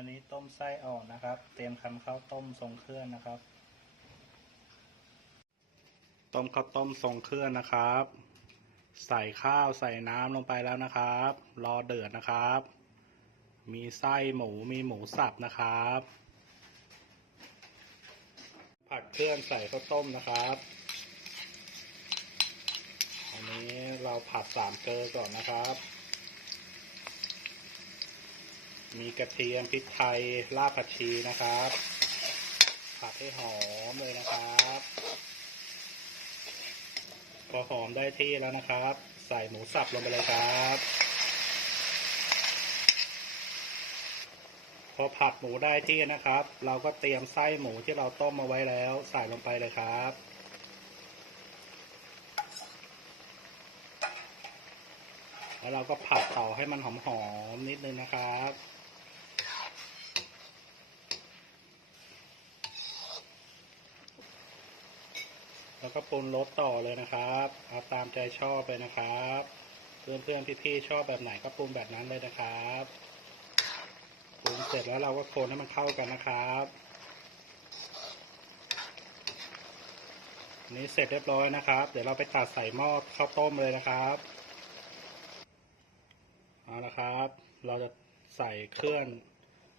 อันนี้ต้มไส้อ่อนนะครับ เตรียมทำข้าวต้มทรงเครื่องนะครับ ต้มข้าวต้มทรงเครื่องนะครับ ใส่ข้าวใส่น้ำลงไปแล้วนะครับ รอเดือดนะครับ มีไส้หมูมีหมูสับนะครับ ผัดเครื่องใส่ข้าวต้มนะครับ อันนี้เราผัดสามเกลือก่อนนะครับ มีกระเทียมพริกไทยรากผักชีนะครับ ผัดให้หอมเลยนะครับ พอหอมได้ที่แล้วนะครับ ใส่หมูสับลงไปเลยครับ พอผัดหมูได้ที่นะครับ เราก็เตรียมไส้หมูที่เราต้มมาไว้แล้ว ใส่ลงไปเลยครับแล้วเราก็ผัดต่อให้มันหอมๆนิดนึงนะครับ แล้วก็ปรุงรสต่อเลยนะครับเอาตามใจชอบเลยนะครับ เพื่อนเพื่อนพี่ๆชอบแบบไหนก็ปรุงแบบนั้นเลยนะครับปรุงเสร็จแล้วเราก็คนให้มันเข้ากันนะครับนนี้เสร็จเรียบร้อยนะครับ เดี๋ยวเราไปตัดใส่หม้อข้าวต้มเลยนะครับเอาละครับ เราจะใส่เครื่อง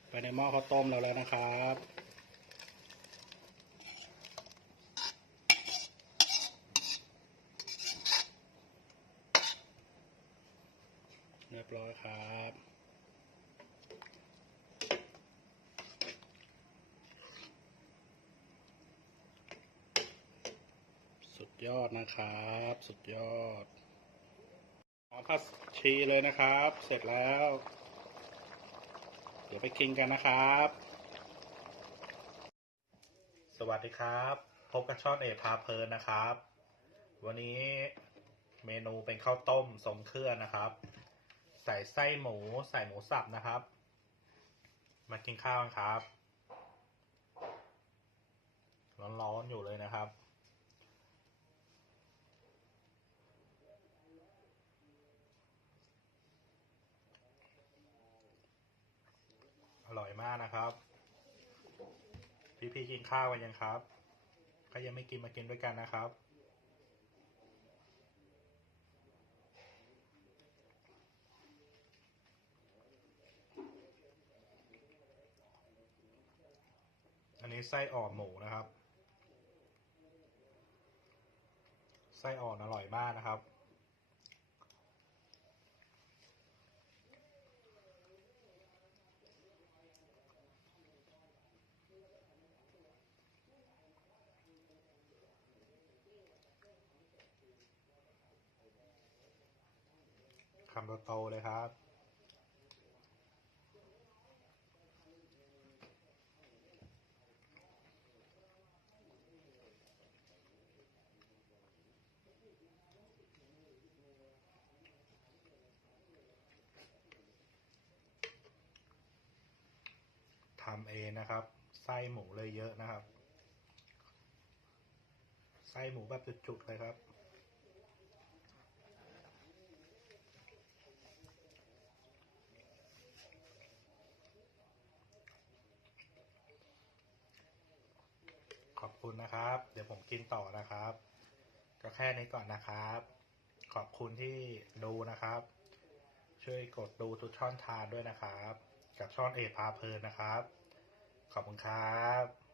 ไปในหม้อข้าวต้มเราแล้วนะครับ เรียบร้อยครับสุดยอดนะครับ สุดยอดหอมผักชีเลยนะครับ เสร็จแล้ว เดี๋ยวไปกินกันนะครับ สวัสดีครับ พบกับช่องเอพาเพลินนะครับ วันนี้เมนูเป็นข้าวต้มทรงเครื่องนะครับ ส่ไส้หมูใส่หมูสับนะครับ มากินข้าวกันครับ ร้อนๆอยู่เลยนะครับอร่อยมากนะครับ พี่ๆกินข้าวกันยังครับใครยังไม่กินมากินด้วยกันนะครับ ไส้อ่อนหมูนะครับ ไส้อ่อนอร่อยมากนะครับ คำโตๆเลยครับ ทำเองนะครับ ไส้หมูเลยเยอะนะครับ ไส้หมูแบบจุดๆเลยครับ ขอบคุณนะครับ เดี๋ยวผมกินต่อนะครับ ก็แค่นี้ก่อนนะครับ ขอบคุณที่ดูนะครับ ช่วยกดดูทุกช่องทางด้วยนะครับ กับช่องเอพาเพลินนะครับ ขอบคุณครับ